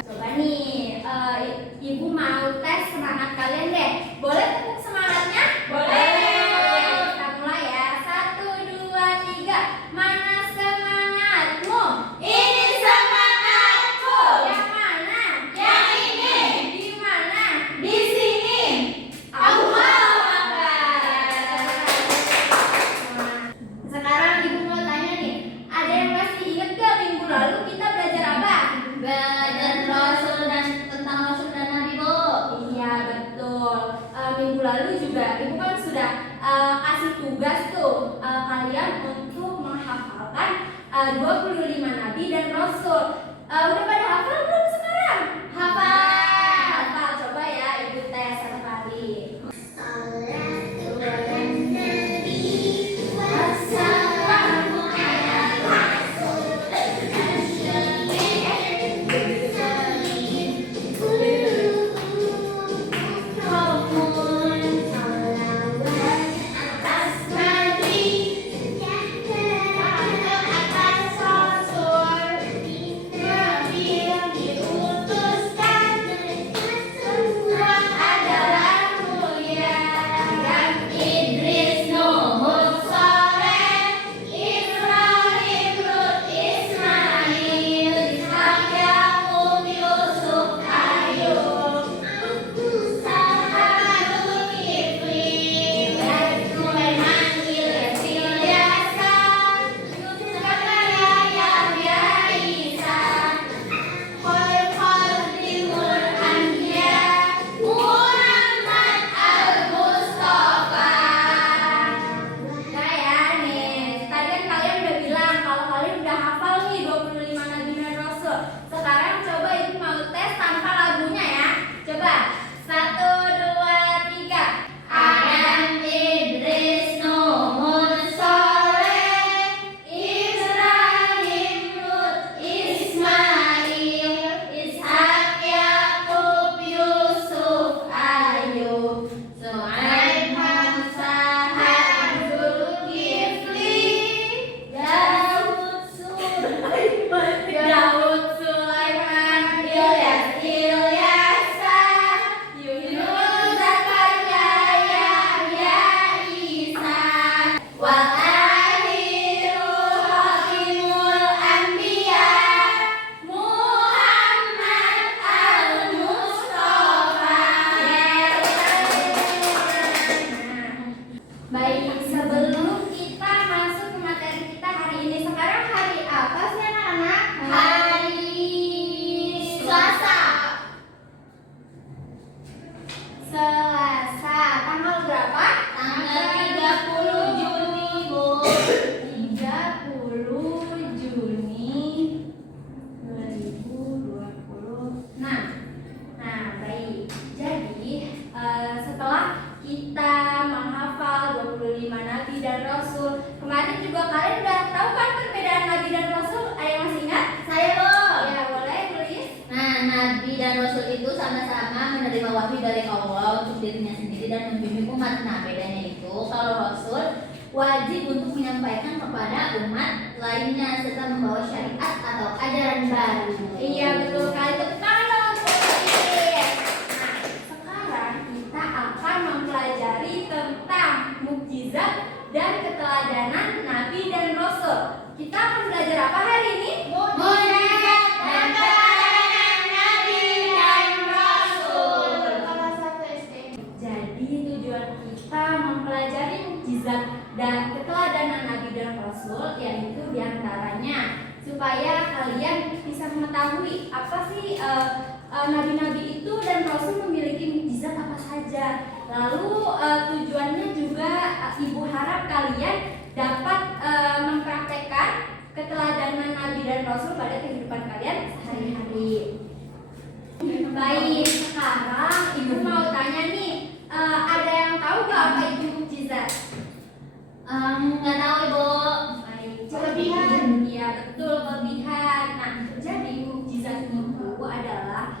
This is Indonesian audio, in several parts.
Coba nih, Ibu mau tes semangat kalian deh. Boleh tepuk semangatnya? Boleh. Kita mulai ya. 1, 2, 3. Mana semangatmu? Ini semangatku. Yang mana? Yang ini. Di mana? Di sini. Allahu Akbar. Sekarang Ibu mau tanya nih, ada yang masih ingat gak minggu lalu kita belajar apa? Belajar Rasul dan tentang Rasul dan Nabi, Bu. Iya betul. Minggu lalu juga Ibu kan sudah kasih tugas tuh kalian untuk menghafalkan 25 Nabi dan Rasul. Udah pada hafal belum sekarang? Hafal. Coba ya Ibu tes satu kali. Baik, sebelum kita masuk ke materi kita hari ini, sekarang hari apa sih anak-anak? Hari Selasa. Selasa, tanggal berapa? Tanggal 30 Juni, Bu. 30 Juni 2026. Nah, baik. Jadi, setelah kita menghafal 25 Nabi dan Rasul, kemarin juga kalian udah tahu kan perbedaan Nabi dan Rasul? Ada yang masih ingat? Saya, Bu. Ya, boleh tulis. Nah, Nabi dan Rasul itu sama-sama menerima wahyu dari Allah untuk dirinya sendiri dan membimbing umat. Nah, bedanya itu kalau Rasul wajib untuk menyampaikan kepada umat lainnya serta membawa syariat atau ajaran baru. Iya, betul sekali. Tepuk tangan dong untuk Ibu. Nah, sekarang kita akan mempelajari tentang mukjizat dan keteladanan Nabi dan Rasul. Kita akan belajar apa hari ini? Mukjizat dan keteladanan Nabi dan Rasul. Jadi tujuan kita mempelajari mukjizat dan keteladanan Nabi dan Rasul yaitu diantaranya supaya kalian bisa mengetahui apa sih nabi-nabi itu dan Rasul memiliki mukjizat apa saja. Lalu tujuannya juga Ibu harap kalian dapat mempraktekkan keteladanan Nabi dan Rasul pada kehidupan kalian sehari-hari. Baik, sekarang Ibu mau tanya nih, ada yang tahu gak apa itu mukjizat? Nggak tahu, Ibu. Baik, Kelebihan. Iya betul, kelebihan. Nah, jadi mukjizat itu adalah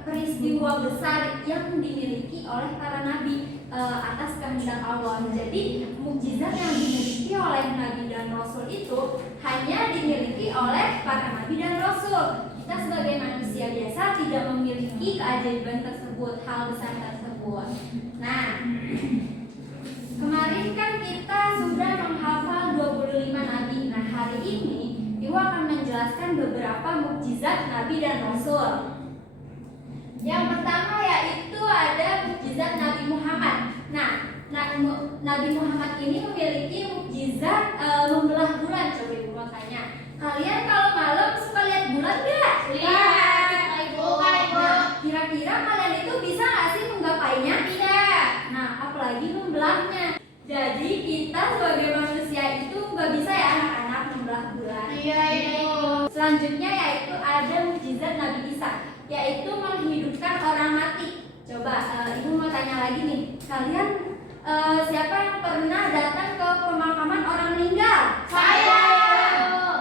peristiwa besar yang dimiliki oleh para nabi atas kehendak Allah. Jadi mukjizat yang dimiliki oleh nabi dan rasul itu hanya dimiliki oleh para nabi dan rasul. Kita sebagai manusia biasa tidak memiliki keajaiban tersebut, hal besar tersebut. Nah, kemarin kan kita sudah menghafal 25 nabi. Nah, hari ini Ibu akan menjelaskan beberapa mukjizat nabi dan rasul. Yang pertama yaitu ada mukjizat Nabi Muhammad. Nah, Nabi Muhammad ini memiliki mukjizat membelah bulan. Coba Ibu mau tanya, kalian kalau malam suka lihat bulan nggak? Lihat. Nah, kira-kira kalian itu bisa nggak sih menggapainya? Tidak. Nah, apalagi membelahnya. Jadi kita sebagai manusia itu nggak bisa ya anak-anak membelah bulan. Iya, Ibu. Selanjutnya yaitu ada mukjizat Nabi Isa, yaitu menghidupkan orang mati. Coba Ibu mau tanya lagi nih, kalian siapa yang pernah datang ke pemakaman orang meninggal? Saya.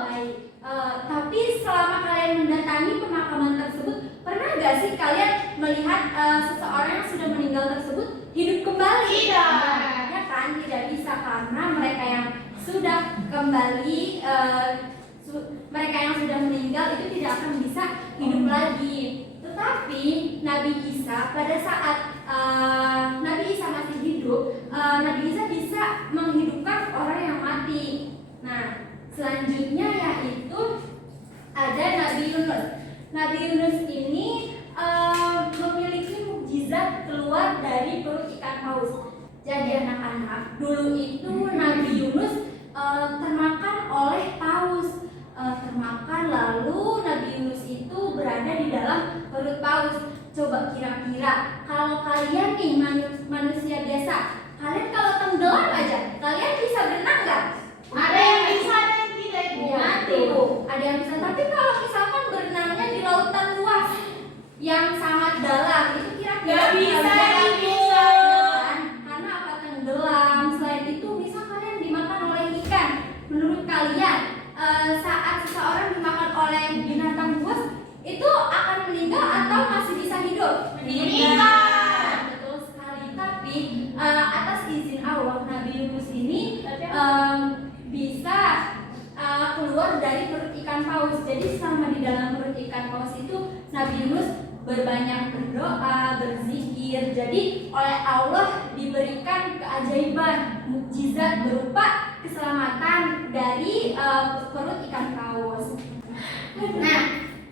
Baik. Tapi selama kalian mendatangi pemakaman tersebut, pernah nggak sih kalian melihat seseorang yang sudah meninggal tersebut hidup kembali? Tidak. Ya kan, tidak bisa karena mereka yang sudah kembali, mereka yang sudah meninggal itu tidak akan bisa hidup lagi. Tetapi Nabi Isa pada saat Nabi Isa masih hidup, Nabi Isa bisa menghidupkan orang yang mati. Nah, selanjutnya yaitu ada Nabi Yunus. Nabi Yunus ini memiliki mukjizat keluar dari perut ikan paus. Jadi anak-anak, dulu itu Nabi Yunus termakan oleh paus. Termakan, lalu Nabi Yunus itu berada di dalam perut paus. Coba kira-kira kalau kalian nih manusia biasa, kalian kalau tenggelam aja, kalian bisa berenang nggak? Ada yang bisa, ada yang tidak, Ibu. Ya, Ibu. Ada yang bisa. Tapi kalau misalkan berenangnya di lautan luas yang sangat dalam, itu kira-kira Nggak bisa, kalian Ibu. kan? Karena apa tenggelam? Selain itu, misal kalian dimakan oleh ikan, menurut kalian saat seseorang dimakan oleh binatang buas itu akan meninggal atau masih bisa hidup? Meninggal. Betul sekali. Tapi atas izin Allah, Nabi Yunus ini bisa keluar dari perut ikan paus. Jadi selama di dalam perut ikan paus itu Nabi Yunus berbanyak berdoa, berzikir. Jadi oleh Allah diberikan keajaiban, mukjizat berupa keselamatan dari perut ikan paus. Nah,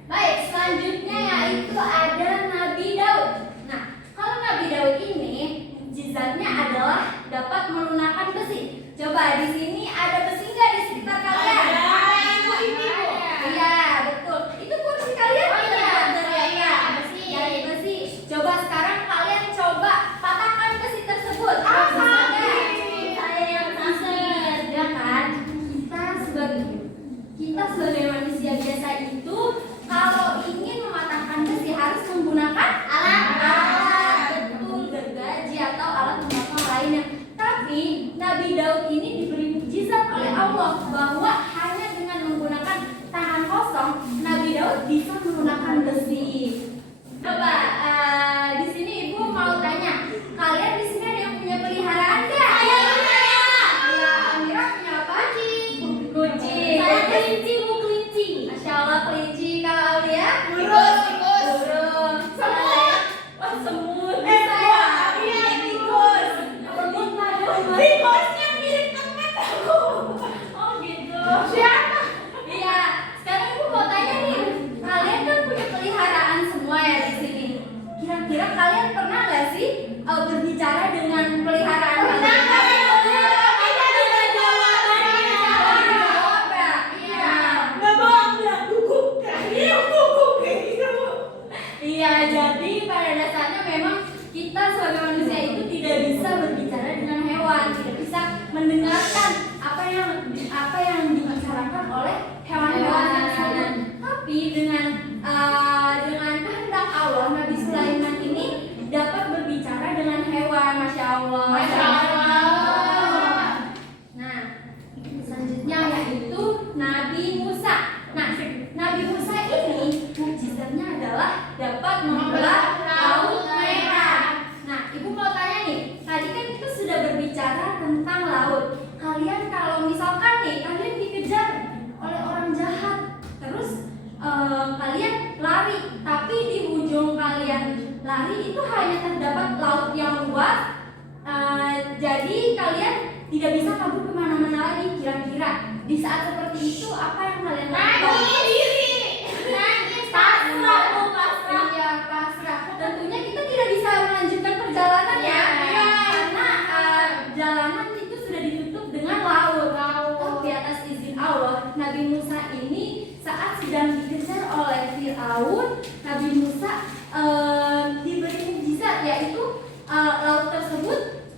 baik, selanjutnya yaitu ada Nabi Daud. Nah, kalau Nabi Daud ini mukjizatnya adalah dapat melunakkan besi. Coba di sini ada besi nggak di sekitar kalian? Ada, Ibu. Iya, betul. Itu kursi kalian? Oh, iya. Iya, Besi. dari besi. Coba sekarang kalian coba patahkan besi tersebut. Ah, Bisa nggak? saya yang takut. Ya kan? Kita sebagai manusia biasa itu kalau ingin mematahkan besi harus menggunakan alat. Betul, gergaji atau alat pemotong lainnya. Tapi Nabi Daud ini diberi mukjizat oleh Allah bahwa hanya dengan menggunakan tangan kosong Nabi Daud bisa menggunakan besi. Coba di sini Ibu mau tanya, kalian di sini ada yang punya peliharaan nggak? Saya punya. Ya, Amira punya apa? Kucing. Saya kelinci, Bu, kelinci. Masya Allah, kelinci. Kalau Aulia? Tikus. Burung. Semut. Wah, semut. Iya, tikus. Tikusnya mirip teman aku. Oh gitu. Siapa? Iya. Sekarang Ibu mau tanya nih, kalian kan punya peliharaan semua ya di sini. Kira-kira kalian pernah nggak sih berbicara dengan peliharaan Pernah. kalian? Jawab ya? Iya. Nggak bohong, bilang guguk. Iya, guguk kayak gitu. Iya, jadi pada dasarnya memang kita sebagai manusia itu tidak bisa berbicara dengan hewan, tidak bisa mendengarkan apa yang dibicarakan oleh hewan-hewan tersebut. Tapi dengan kehendak Allah, Nabi Sulaiman ini dapat berbicara dengan hewan. Masya Allah. Masya Allah. Nah, selanjutnya yaitu Nabi Musa. Nah, Nabi Musa ini mukjizatnya adalah dapat membelah laut merah. Nah, Ibu mau tanya nih, tadi kan kita sudah berbicara tentang laut. Kalian kalau misalkan nih kalian dikejar oleh orang jahat, terus kalian lari, tapi di ujung kalian lari itu hanya terdapat laut yang luas. Jadi kalian tidak bisa kabur kemana-mana lagi. Kira-kira di saat seperti itu apa yang kalian lakukan? Iya, pasrah. Tentunya kita tidak bisa melanjutkan perjalanan ya, karena jalanan itu sudah ditutup dengan laut. Tapi atas izin Allah, Nabi Musa ini saat sedang dikejar oleh Firaun, Nabi Musa diberi mukjizat, yaitu laut tersebut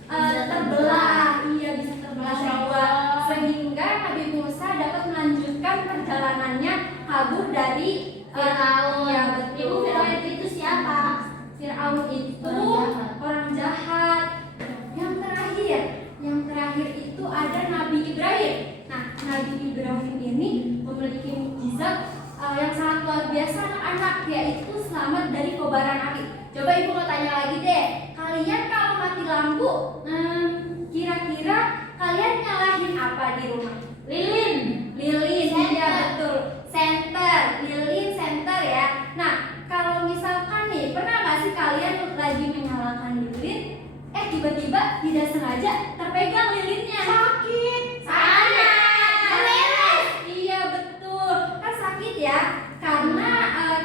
terbelah, bisa terbelah sehingga Nabi Musa dapat melanjutkan perjalanannya kabur dari Firaun. Ya betul. Firaun itu siapa? Firaun itu orang jahat. Yang terakhir itu ada Nabi Ibrahim. Nah, Nabi Ibrahim ini memiliki mukjizat yang sangat luar biasa anak-anak, yaitu selamat dari kobaran api. Coba ibu mau tanya lagi deh, kalian kalau mati lampu, kira-kira kalian nyalahin apa di rumah? Lilin. Iya betul, senter, lilin senter ya. Nah, kalau misalkan nih, pernah nggak sih kalian lagi menyalakan lilin, tiba-tiba tidak sengaja terpegang lilinnya? Sakit. Iya betul, kan sakit ya, karena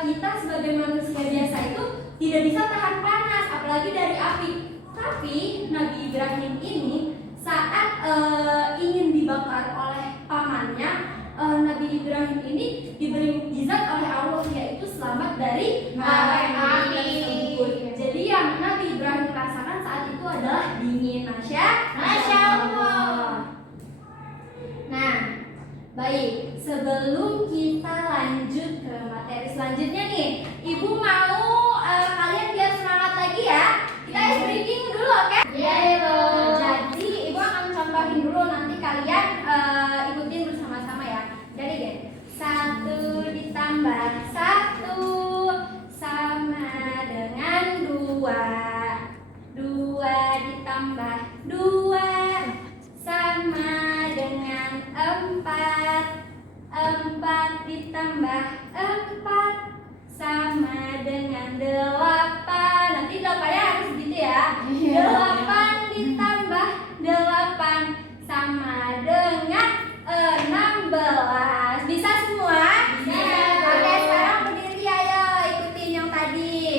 kita sebagai manusia biasa itu tidak bisa tahan panas, apalagi dari api. Tapi Nabi Ibrahim ini saat ingin dibakar oleh pamannya, Nabi Ibrahim ini diberi mukjizat oleh Allah, yaitu selamat dari api tersebut. Jadi yang Nabi Ibrahim rasakan saat itu adalah dingin. Masya Allah. Nah, baik, sebelum kita lanjut ke materi selanjutnya nih, Ibu mau kalian biar semangat lagi ya. Kita ice breaking dulu, oke? Iya, Ibu. Jadi Ibu akan contohin dulu, nanti kalian ikutin bersama-sama ya. Jadi deh, 1 ditambah 1 sama dengan 2. 2 ditambah 2 sama dengan 4. 4 ditambah 4 sama dengan 8. Nanti 8-nya harus gitu ya. 8 ditambah 8 sama dengan 16. Bisa semua? Bisa. Oke, sekarang berdiri, ayo ikutin yang tadi.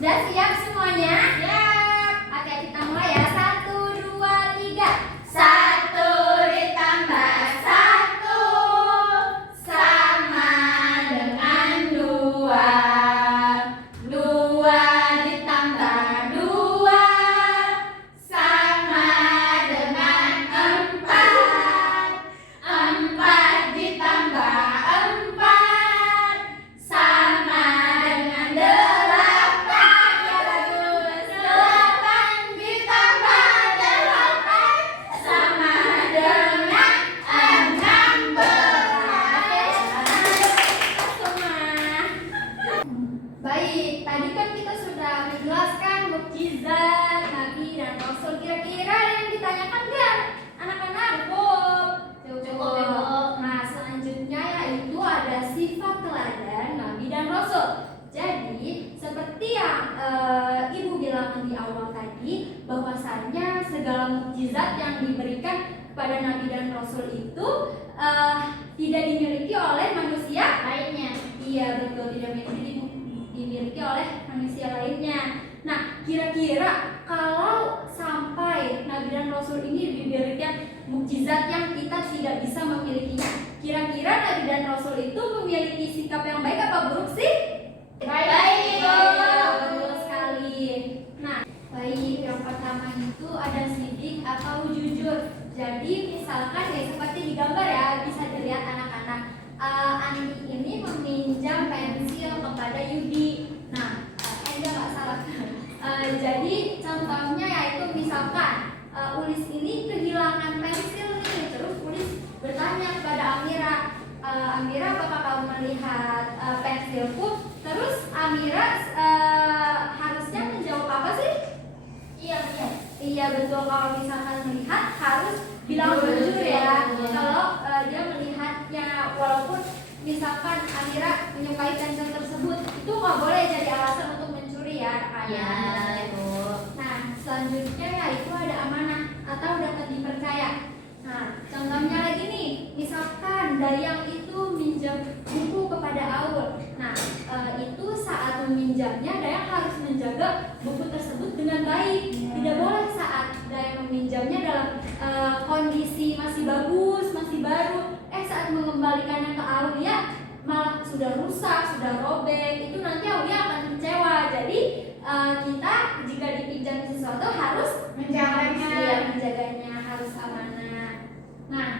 Sudah siap semuanya? Siap. Oke, kita mulai ya. 1, 2, 3. 1 ditambah 1 sama dengan 2. 2 ditambah 2 sama dengan 4. 4 ditambah 4 sama dengan 8. Ya bagus. 8 ditambah 8 sama dengan 16. Baik, tadi kan kita sudah menjelaskan mukjizat Nabi dan Rasul. Kira-kira ada yang ditanyakan nggak, anak-anak? Cukup, Ibu. Nah, selanjutnya yaitu ada sifat teladan Nabi dan Rasul. Jadi, seperti yang Ibu bilang di awal tadi, bahwasannya segala mukjizat yang diberikan kepada Nabi dan Rasul itu tidak dimiliki oleh manusia Lainnya. Iya betul, tidak dimiliki oleh manusia lainnya. Nah, kira-kira kalau sampai Nabi dan Rasul ini diberikan mukjizat yang kita tidak bisa memilikinya, kira-kira Nabi dan Rasul itu memiliki sikap yang baik apa buruk sih? Baik. Betul sekali. Nah, baik, yang pertama itu ada sidik atau jujur. Jadi misalkan ya seperti di gambar ya, bisa dilihat anak-anak. Andi ini meminjam pensil kepada Yudi. Nah, enggak salah. Jadi contohnya yaitu misalkan Ulis ini kehilangan pensil nih, terus Ulis bertanya kepada Amira, Amira apakah kamu melihat pensilku? Terus Amira harusnya menjawab apa sih? Iya, benar. Iya betul, kalau misalkan melihat harus bilang Amira menyukai pensil tersebut, itu nggak boleh jadi alasan untuk mencuri ya anak-anak. Ya, Ibu. Nah, selanjutnya yaitu ada amanah atau dapat dipercaya. Nah, contohnya lagi nih, misalkan Dayang itu minjam buku kepada Aul. Nah, itu saat meminjamnya Dayang harus menjaga buku tersebut dengan baik. Tidak boleh saat Dayang meminjamnya dalam kondisi masih bagus, masih baru, saat mengembalikannya ke Aulia malah sudah rusak, sudah robek. Itu nanti Aulia akan kecewa. Jadi kita jika dipinjam sesuatu harus menjaganya, harus amanah. Nah,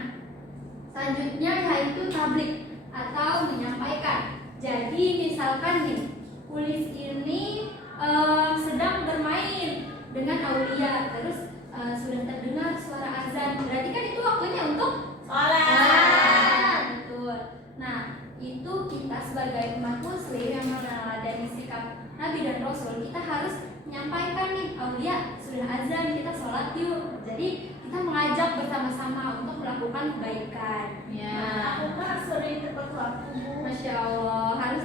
selanjutnya yaitu tablik atau menyampaikan. Jadi misalkan nih, Ulis ini sedang bermain dengan Aulia, terus sudah terdengar suara azan. Berarti kan itu waktunya untuk sholat. Betul. Nah, itu kita sebagai umat muslim yang meneladani sikap Nabi dan Rasul, kita harus menyampaikan nih, Aulia sudah azan, kita sholat yuk. Jadi kita mengajak bersama-sama untuk melakukan kebaikan. Ya. Aku kan sering tepat waktu. Masya Allah, harus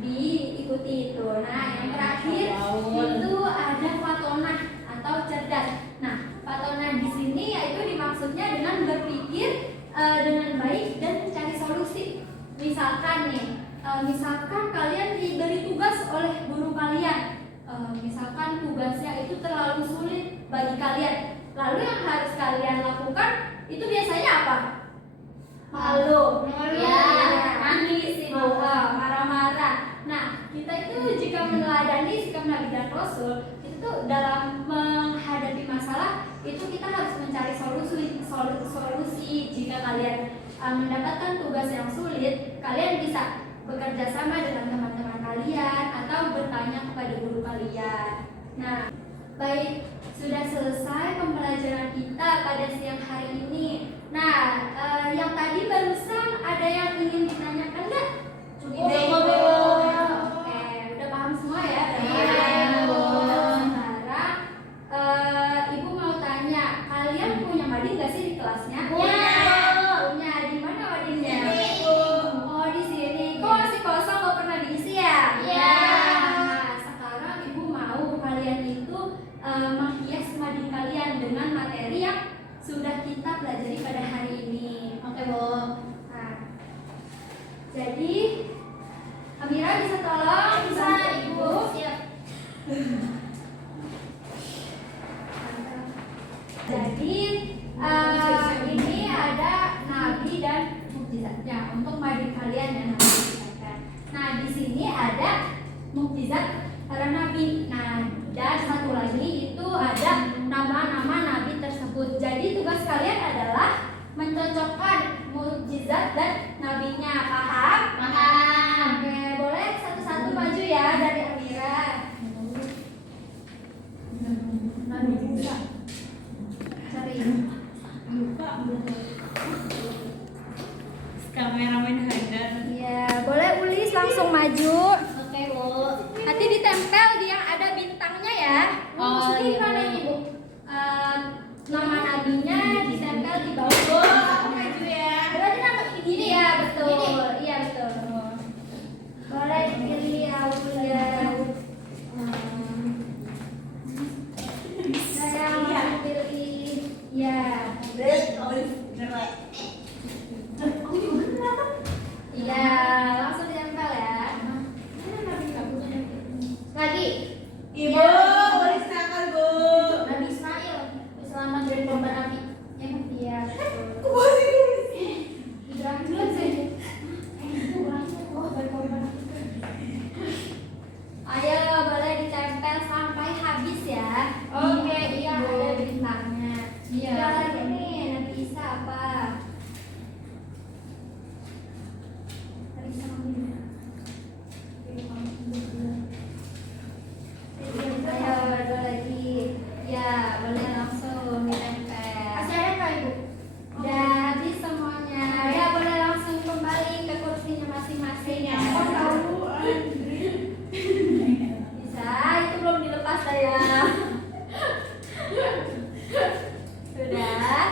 diikuti itu. Nah, yang terakhir itu ada fatonah atau cerdas. Nah, fatonah di sini yaitu dimaksudnya dengan berpikir dengan baik dan mencari solusi. Misalkan nih, misalkan kalian diberi tugas oleh guru kalian, misalkan tugasnya itu terlalu sulit bagi kalian, lalu yang harus kalian lakukan itu biasanya apa? Malu, ya, nangis, marah-marah. Nah, kita itu jika meneladani sikap Nabi dan Rasul, itu tuh dalam menghadapi masalah itu kita harus mencari solusi. Jika kalian mendapatkan tugas yang sulit, kalian bisa bekerja sama dengan teman-teman kalian atau bertanya kepada guru kalian. Nah, baik, sudah selesai pembelajaran kita pada siang hari ini. Nah, yang tadi barusan ada yang ingin ditanyakan nggak? Cukup. Oke, udah paham semua ya? Iya, Bu. Sekarang Ibu mau tanya, kalian punya mading nggak sih di kelasnya? Punya. Punya. Di mana madingnya? Oh, di sini. Kok masih kosong, nggak pernah diisi ya? Iya. Nah, sekarang Ibu mau kalian itu menghias mading kalian dengan materi yang sudah kita pelajari pada hari ini. Oke, Bu. Nah, jadi Amira bisa tolong Bisa, Ibu. Siap. Jadi ini ada nabi dan mukjizatnya untuk mading kalian yang nanti disampaikan. Nah, di sini ada mukjizat para nabi. Nah, dan satu lagi itu ada nama-nama nabi tersebut. Jadi tugas kalian adalah mencocokkan mukjizat dan nabinya. Paham? Paham. Oke, boleh satu-satu maju ya dari Amira. Cari. Kameramen Haidar. Iya, boleh Ulis langsung maju. Oke, Bu. Nanti ditempel di yang ada bintangnya ya. Oh, Masukin iya. mana ini, Bu? Nama nabinya ditempel di bawah. Bu, aku maju ya. Berarti nama ini ya, betul. Iya, betul. Boleh dipilih Aulia. Saya mau pilih. Ya. Iya, langsung ditempel ya. Lagi. Ibu, boleh silakan, Bu. Nabi Ismail selamat dari korban api. Ya, Bu. Iya. Aku boleh. Ibrahim dulu saja. Oh, dari korban. Ayo, boleh ditempel sampai habis ya. Oke, Iya, Ibu. ada bintangnya. Iya. Udah lagi nih, Nabi Isa apa? Nabi Isa mana? Ayo, ada lagi. Ya, boleh langsung ditempel. Masih ada nggak, Ibu? Udah habis semuanya. Ya, boleh langsung kembali ke kursinya masing-masing ya. Bisa, itu belum dilepas saya. Sudah.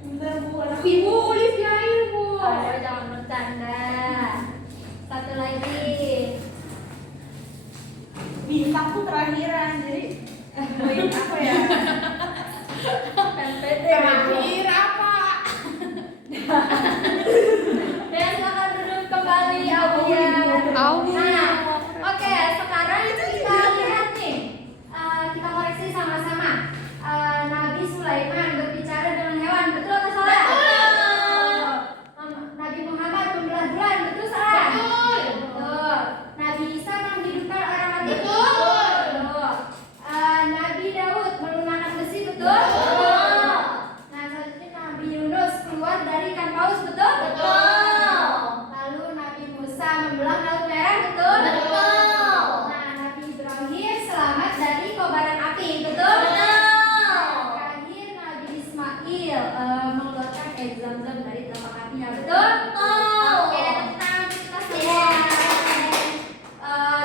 Bentar, Bu. Ibu, Ulis ya Ibu. Ayo, jangan bercanda. terakhiran. Jadi poin apa ya? Terakhir apa? Ya, silakan duduk kembali Aulia. Nah, oke, sekarang kita lihat nih. Kita koreksi sama-sama. Nabi Sulaiman berbicara dengan hewan, betul atau salah? Nabi Muhammad membelah bulan, betul salah? Betul. Nabi Isa menghidupkan orang mati, betul. Nabi Daud melunakkan besi, betul? Nah, selanjutnya Nabi Yunus keluar dari ikan paus, betul? Lalu Nabi Musa membelah laut merah, betul? Nah, Nabi Ibrahim selamat dari kobaran api, betul? Terakhir Nabi Ismail mengeluarkan air zam-zam dari telapak kakinya, betul? Oke, tenang kita semua.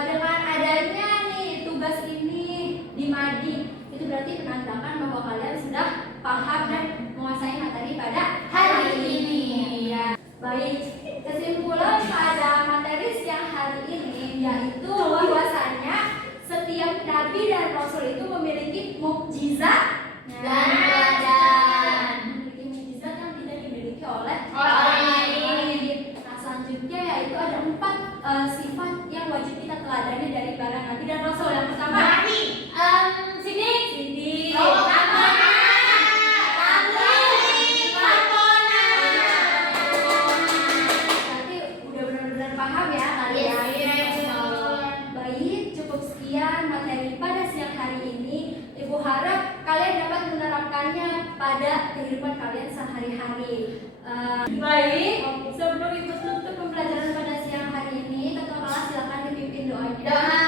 Dengan adanya nih tugas ini di Mading, itu berarti menandakan bahwa kalian sudah paham dan menguasai materi pada hari ini. Ya, baik. Kesimpulan pada materi siang hari ini yaitu bahwasanya setiap nabi dan rasul itu memiliki mukjizat Dan teladan. memiliki mukjizat yang tidak dimiliki oleh Orang lain. Nah, selanjutnya yaitu ada 4 sifat yang wajib kita teladani dari para nabi dan rasul. Yang pertama, Sini. Siti. Berarti udah benar-benar paham ya kalian. Baik, cukup sekian materi pada siang hari ini. Ibu harap kalian dapat menerapkannya pada kehidupan kalian sehari-hari. Baik, sebelum ibu tutup pembelajaran pada siang hari ini, ketua kelas silakan dipimpin doanya. Doa.